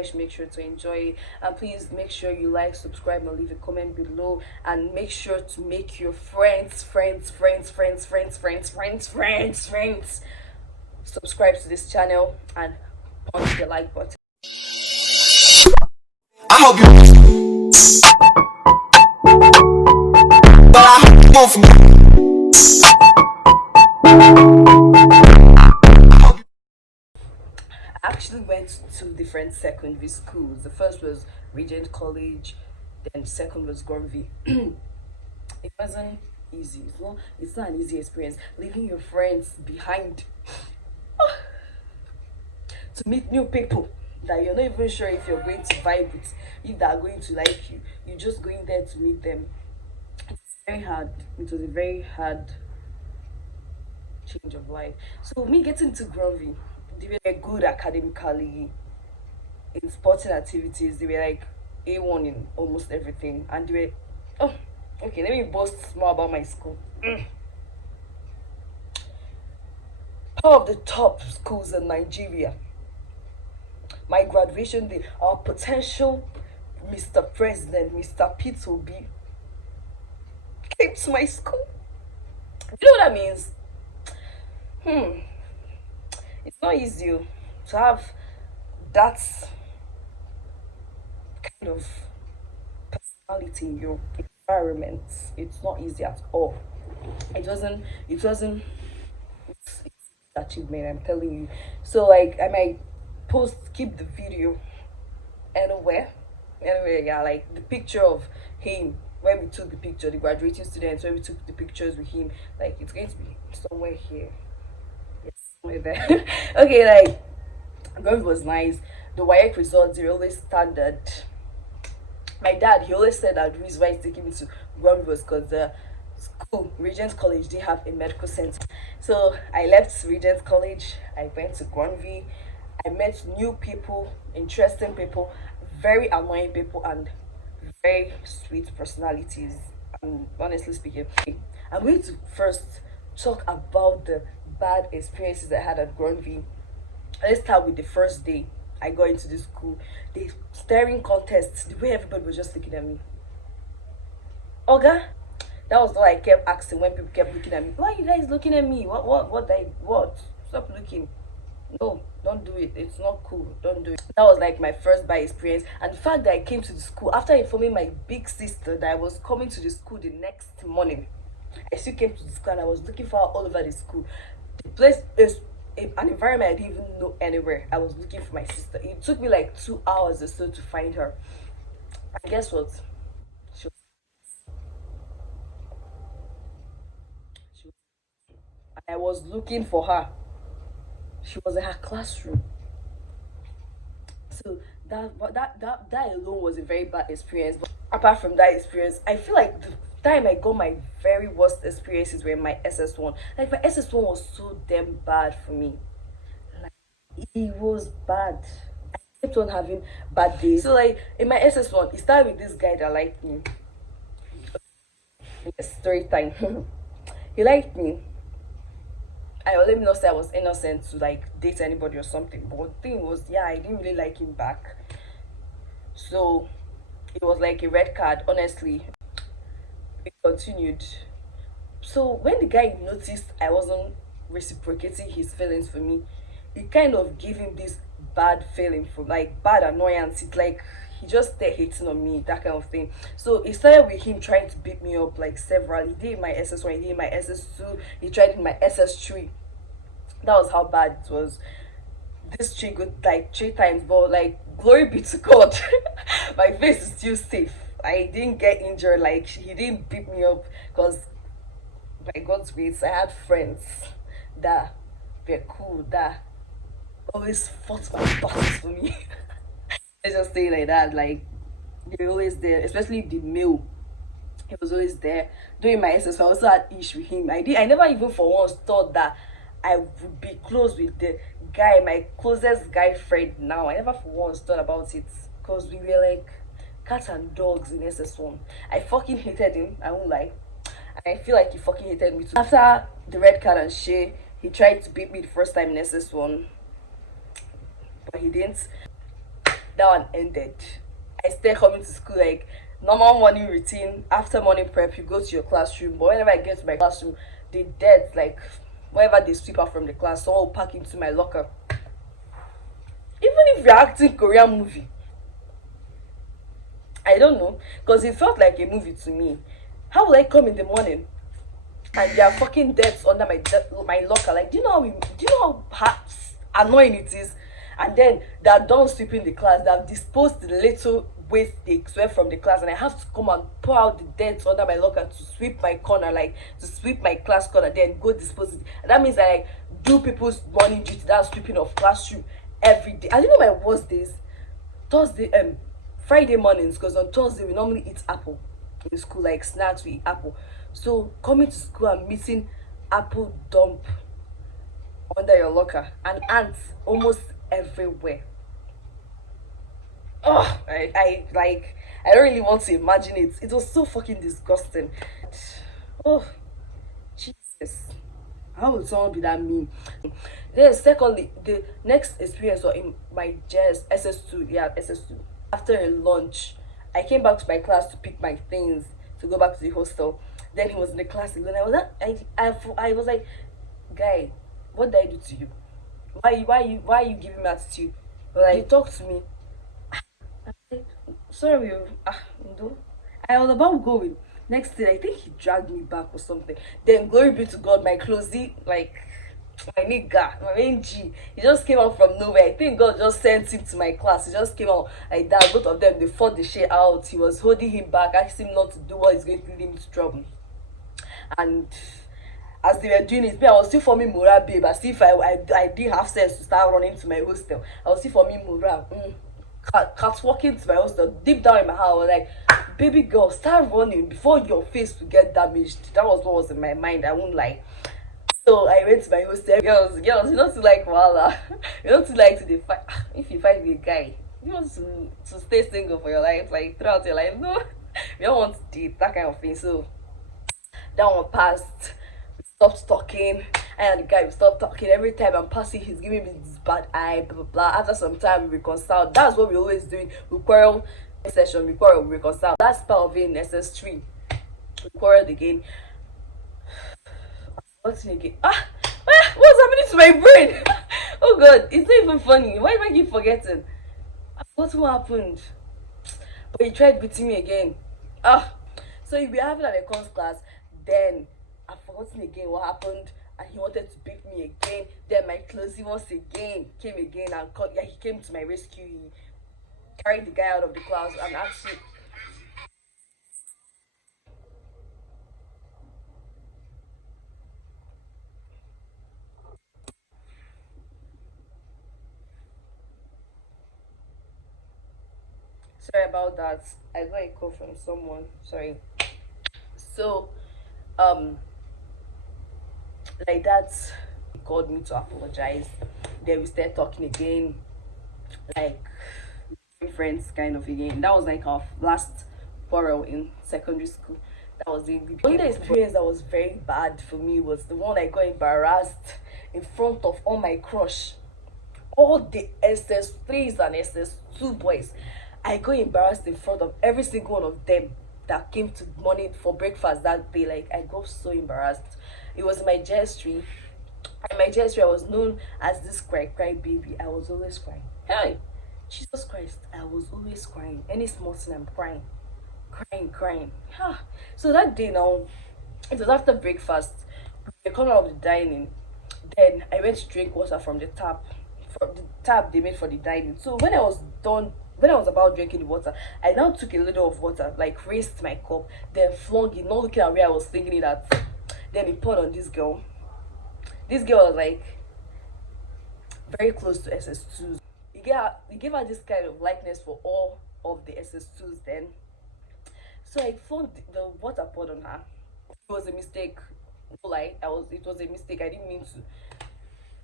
guys should make sure to enjoy it. And please make sure you like, subscribe, and leave a comment below. And make sure to make your friends subscribe to this channel and punch the like button. I hope you, but I hope you won't forget. I actually went to 2 different secondary schools. The first was Regent College, then the second was Granville. It wasn't easy. It's not an easy experience. Leaving your friends behind to meet new people that you're not even sure if you're going to vibe with, if they're going to like you. You're just going there to meet them. It's very hard. It was a very hard change of life. So me getting to Granville, they were like good academically, in sporting activities. They were like A1 in almost everything, and they were oh okay. Let me boast more about my school. Part of the top schools in Nigeria. My graduation day, our potential Mr. President, Mr. Pete Obi, came to my school. You know what that means? It's not easy to have that kind of personality in your environment. It's not easy at all. It wasn't it's achievement, I'm telling you. So like I might keep the video anywhere. Yeah, like the picture of him when we took the picture, the graduating students when we took the pictures with him, like it's going to be somewhere here. Yes, somewhere there. Okay, like Granville was nice. The WAEC results, they always standard. My dad, he always said that the reason why he's taking me to Granville was because the school, Regent College, they have a medical center. So I left Regent College, I went to Granville. I met new people, interesting people, very annoying people, and very sweet personalities. And honestly speaking, I'm going to first talk about the bad experiences I had at Granville. Let's start with the first day I got into the school. The staring contest, the way everybody was just looking at me. Oga, that was what I kept asking when people kept looking at me. Why are you guys looking at me? What? Stop looking. No, don't do it. It's not cool. Don't do it. That was like my first bad experience. And the fact that I came to the school after informing my big sister that I was coming to the school the next morning, I still came to the school and I was looking for her all over the school. The place is an environment I didn't even know anywhere. I was looking for my sister. It took me like 2 hours or so to find her. And guess what? She was, she was, I was looking for her. She was in her classroom. So that alone was a very bad experience. But apart from that experience, I feel like the time I got my very worst experiences were in my SS1. Like my SS1 was so damn bad for me. Like it was bad. I kept on having bad days. So like in my SS1, it started with this guy that liked me. Yes, story time. He liked me. Let me not say I was innocent to like date anybody or something, but the thing was, yeah, I didn't really like him back. So it was like a red card, honestly. We continued. So when the guy noticed I wasn't reciprocating his feelings for me, it kind of gave him this bad feeling, for like bad annoyance. It's like he just started hating on me, that kind of thing. So it started with him trying to beat me up like several. He did my SS1, he did my SS2, he tried in my SS3. That was how bad it was. This chick got like 3 times, but like glory be to God, my face is still safe. I didn't get injured. Like he didn't beat me up because by God's grace, I had friends that were cool, that always fought my battles for me. Let's just say like that. Like they were always there, especially the male. He was always there. During my SS, I also had ish with him. I never even for once thought that I would be close with the guy, my closest guy friend now. I never for once thought about it because we were like cats and dogs in SS1. I fucking hated him, I won't lie. And I feel like he fucking hated me too. After the red card and shit, he tried to beat me the first time in SS1, but he didn't. That one ended. I started coming to school like normal morning routine. After morning prep, you go to your classroom. But whenever I get to my classroom, the dead like whenever they sweep out from the class, someone will pack into my locker. Even if you're acting Korean movie, I don't know, because it felt like a movie to me. How will I come in the morning and there are fucking deaths under my locker? Like, do you know how annoying it is? And then they're done sweeping the class. They've disposed the little waste they swept from the class, and I have to come and pour out the deaths under my locker to sweep my corner, like to sweep my class corner, then go dispose it. And that means I like do people's morning duty. That's sweeping of classroom every day. And you know my worst days, Thursday, Friday mornings, because on Thursday we normally eat apple in school, like snacks, we eat apple. So coming to school and meeting apple dump under your locker and ants almost everywhere. Oh, I don't really want to imagine it. It was so fucking disgusting. Oh, Jesus. How would someone be that mean? Then secondly, the next experience was in my JS SS2, yeah, SS2. After a lunch, I came back to my class to pick my things to go back to the hostel. Then he was in the class alone. I was like, guy, what did I do to you? Why are you giving me attitude? But like, he talked to me. Sorry, no. I was about going. Next thing, I think he dragged me back or something. Then, glory be to God, my closey, like, my nigga, my main G, he just came out from nowhere. I think God just sent him to my class. He just came out like that. Both of them, they fought the shit out. He was holding him back, asked him not to do what is going to lead him to trouble. And as they were doing it, me, I was still forming morale, babe. As if I didn't have sense to start running to my hostel. I was still forming morale. Walking to my hostel, deep down in my heart, I was like, baby girl, start running before your face will get damaged. That was what was in my mind, I won't lie. So I went to my hostel. Girls, you don't like voila. You don't like to fight. If you fight with a guy, you want to stay single for your life, like throughout your life. No, you don't want to date that kind of thing. So that one passed. We stopped talking. And the guy we stopped talking. Every time I'm passing, he's giving me this bad eye, blah blah blah. After some time we reconcile. That's what we always doing. We quarrel session, we quarrel, we reconcile. That's part of it in SS3. We quarreled again. What's it again? What's happening to my brain? Oh god, it's not even funny. Why do I keep forgetting? What happened? But he tried beating me again. So we were having an econs class. Then I've forgotten again what happened, and he wanted to beat me again. Then my closey once again came again and called. Yeah, he came to my rescue. He carried the guy out of the class and actually. Sorry about that. I got a call from someone. Sorry. So, um, like that, he called me to apologize. Then we started talking again, like friends kind of again. That was like our last quarrel in secondary school. That was it. The only experience that was very bad for me was the one I got embarrassed in front of all my crush, all the SS3s and SS2 boys. I got embarrassed in front of every single one of them that came to morning for breakfast that day. Like, I got so embarrassed. It was my JS3. In my JS3, I was known as this cry baby. I was always crying. Hey, Jesus Christ, I was always crying. Any small thing, I'm crying. Crying. So that day now, it was after breakfast. We come out of the dining. Then I went to drink water from the tap. From the tap they made for the dining. So when I was done, when I was about drinking the water, I now took a little of water, like raised my cup, then flung it, not looking at where I was thinking it at. Then it poured on this girl. This girl was like very close to SS2s. He gave her this kind of likeness for all of the SS2s then. So I flung the water poured on her. It was a mistake. No lie, it was a mistake. I didn't mean to.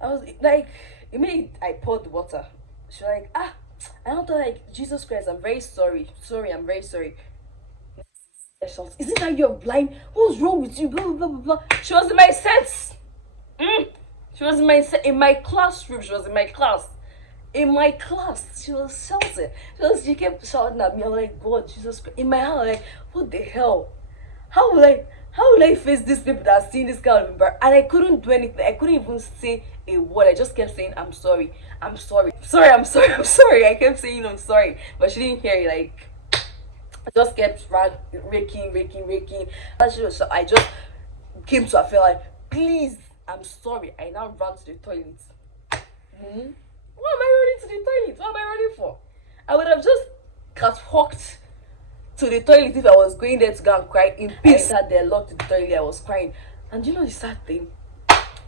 I was like, immediately I poured the water. She was like, I don't thought like Jesus Christ, I'm very sorry. I'm very sorry. Is it that you're blind? What's wrong with you? Blah blah blah blah. She was in my sets. She was in my classroom. She was in my class. in my class. She was shouting. She kept shouting at me. I'm like, God, Jesus Christ. In my heart, I'm like, what the hell? How will I how will I face these people that are seeing this kind of embarrassment? And I couldn't do anything. I couldn't even say a word. I just kept saying, I'm sorry. I'm sorry. Sorry, I'm sorry, I'm sorry. I kept saying I'm sorry. But she didn't hear it. Like I just kept raking. So I just came to her, felt like, please, I'm sorry. I now ran to the toilet. Hmm? What am I running to the toilet? What am I running for? I would have just catwalked to the toilet if I was going there to go and cry in peace. I sat there, locked in the toilet, I was crying. And you know the sad thing?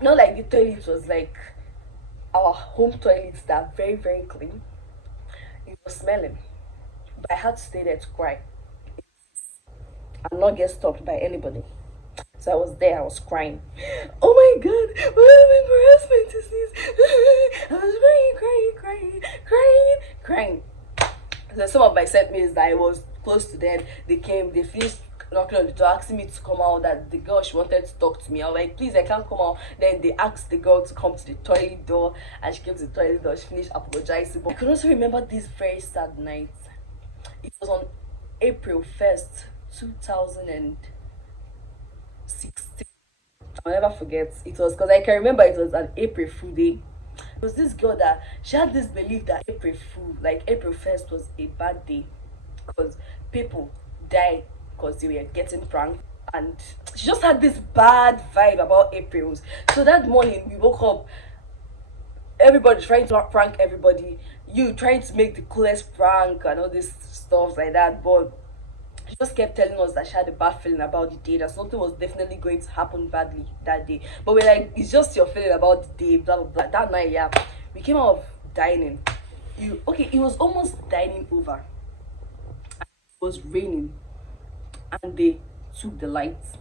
Not like the toilet was like our home toilets that are very, very clean. It was smelling. But I had to stay there to cry and not get stopped by anybody. So I was there, I was crying. Oh my god, what kind of embarrassment is this? I was crying. So some of my set mates that I was close to them, they came, they finished knocking on the door, asking me to come out, that the girl she wanted to talk to me. I was like, please, I can't come out. Then they asked the girl to come to the toilet door, and she came to the toilet door, she finished apologizing. But I can also remember this very sad night. It was on April 1st, 2016. I'll never forget. It was because I can remember it was an April Fool Day. It was this girl that she had this belief that April Fool, like April 1st, was a bad day because people die because they were getting pranked. And she just had this bad vibe about Aprils. So that morning we woke up, everybody trying to prank everybody. You trying to make the coolest prank and all this stuff like that. But she just kept telling us that she had a bad feeling about the day, that something was definitely going to happen badly that day. But we're like, it's just your feeling about the day, blah blah blah. That night, yeah, we came out of dining. It was almost dining over. It was raining, and they took the lights.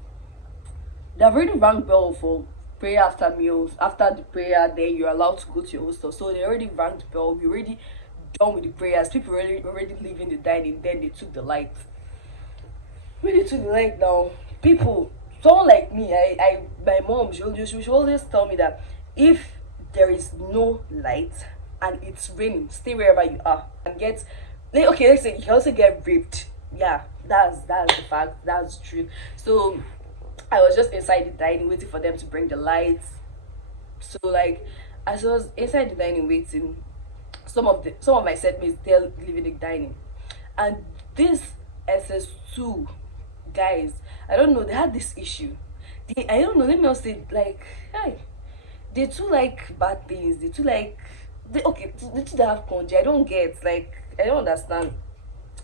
They've already rang bell for prayer after meals. After the prayer, then you're allowed to go to your hostel. So they already rang the bell. We already done with the prayers. People already leaving the dining. Then they took the lights. Really to the light now. People, someone like me, my mom, she always tell me that if there is no light and it's raining, stay wherever you are and get, like, okay, let's say you can also get raped. Yeah, that's the fact. That's true. So I was just inside the dining waiting for them to bring the lights. So like, as I was inside the dining waiting, some of my set mates, they're leaving the dining, and this SS2 guys, I don't know, they had this issue. I don't know, let me not say, like, hey, they too like bad things, they too like, they too have conjure. I don't get, like, I don't understand.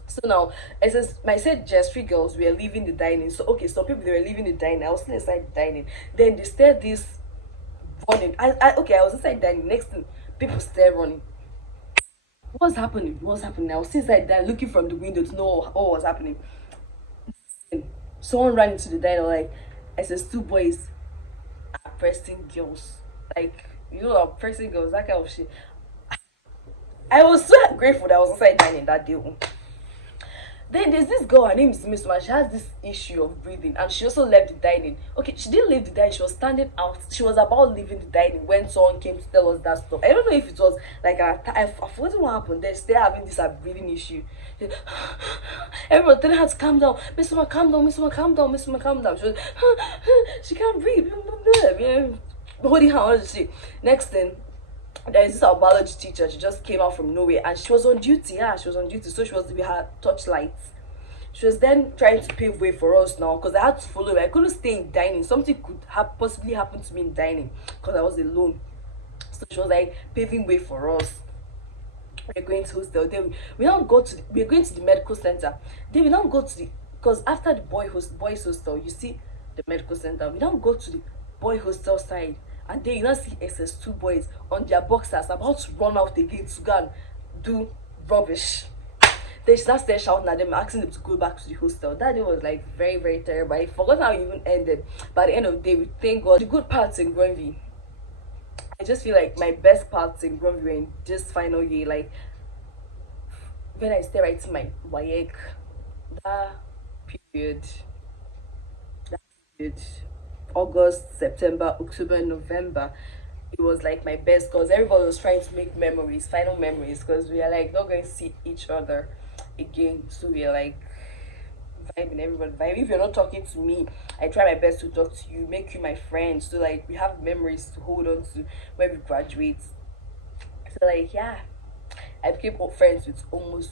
So now, it says my said just three girls were leaving the dining. So okay, some people, they were leaving the dining, I was still inside the dining. Then they started this running. I was inside the dining. Next thing, people started running. What's happening? I was still inside there looking from the window to know what was happening. Someone ran into the diner, like, I says two boys are pressing girls, like, I'm pressing girls, that kind of shit. I was so grateful that I was inside dining that day. Then there's this girl, her name is Miss Man. She has this issue of breathing, and she also left the dining. Okay, she didn't leave the dining, she was standing out. She was about leaving the dining when someone came to tell us that stuff. I don't know if it was like I've forgotten what happened. They're still having this breathing issue. Everyone telling her to calm down. Miss Man, calm down. Miss Man, calm down. Miss Man, calm down. She was, she can't breathe. Yeah, holding her on the shit. Next thing, there is this our biology teacher. She just came out from nowhere and she was on duty. Yeah, she was on duty, so she was with her torchlights. She was then trying to pave way for us now because I had to follow her. I couldn't stay in dining. Something could have possibly happened to me in dining because I was alone. So she was like paving way for us. We're going to hostel. Then we now go to we're going to the medical center. Then we now go to the, because after the boys hostel, you see the medical center. We now go to the boy hostel side, and then you now see SS2 boys on their boxers about to run out again to go and do rubbish. Then she started shouting at them, asking them to go back to the hostel. That day was like very, very terrible. I forgot how it even ended. But at the end of the day, we thank God. The good parts in Granby, I just feel like my best parts in Granby were in this final year. Like when I started writing my WAEC, that period, that period, August, September, October, November. it was like my best because everybody was trying to make memories, final memories, because we are like not going to see each other again. So we are like vibing, everybody vibe. If you're not talking to me, I try my best to talk to you, make you my friend. So like we have memories to hold on to when we graduate. So like yeah, I became friends with almost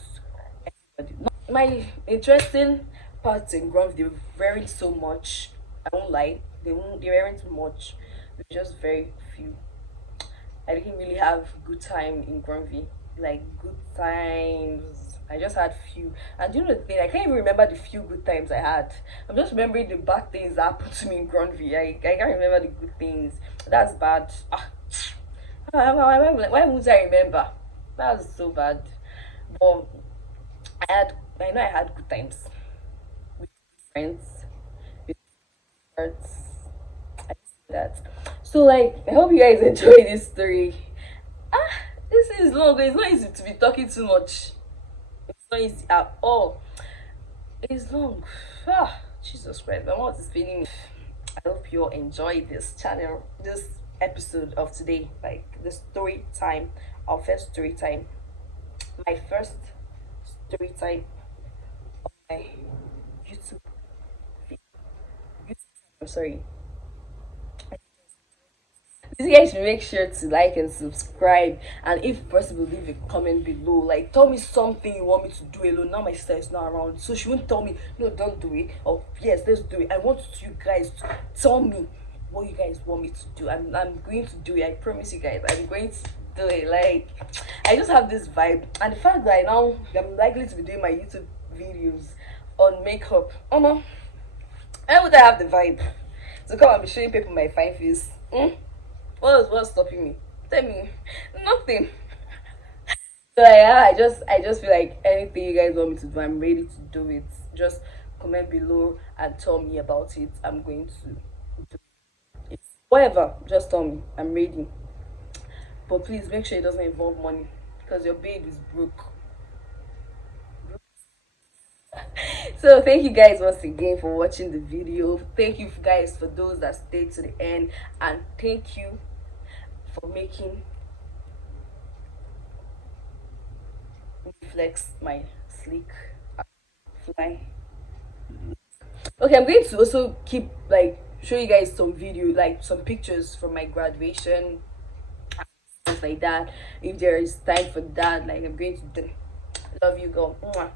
everybody. My interesting parts in Grove, they weren't so much. I won't lie, they weren't much. They were just very few. I didn't really have good time in Grunvy. Like good times. I just had few. And you know the thing, I can't even remember the few good times I had. I'm just remembering the bad things that happened to me in Grunvy. I can't remember the good things. That's bad. Why would I remember? That was so bad. But I know I had good times with friends, with friends. I see that. So like I hope you guys enjoy this story. Ah, this is long. It's not easy to be talking too much. It's not easy at all. It's long. Ah, Jesus Christ, my mouth is feeling. I hope you all enjoy this channel, this episode of today, like the story time, our first story time, my first story time on my YouTube. I'm sorry. You guys should make sure to like and subscribe, and if possible leave a comment below, like tell me something you want me to do alone. Now my sister is not around, so she won't tell me no, don't do it, or yes, let's do it. I want you guys to tell me what you guys want me to do. I'm going to do it. I promise you guys, I'm going to do it. Like I just have this vibe, and the fact that now I'm likely to be doing my YouTube videos on makeup, oh no, why would I have the vibe to come and be showing people my fine face? What's stopping me? Tell me. Nothing. So yeah, I just feel like anything you guys want me to do, I'm ready to do it. Just comment below and tell me about it. I'm going to do it. Whatever, just tell me. I'm ready. But please make sure it doesn't involve money. Because your babe is broke. So thank you guys once again for watching the video. Thank you guys for those that stayed to the end, and thank you for making me flex my sleek fly. Okay, I'm going to also keep like show you guys some video, like some pictures from my graduation, stuff like that. If there is time for that, like I'm going to do. Love you, girl. Mwah.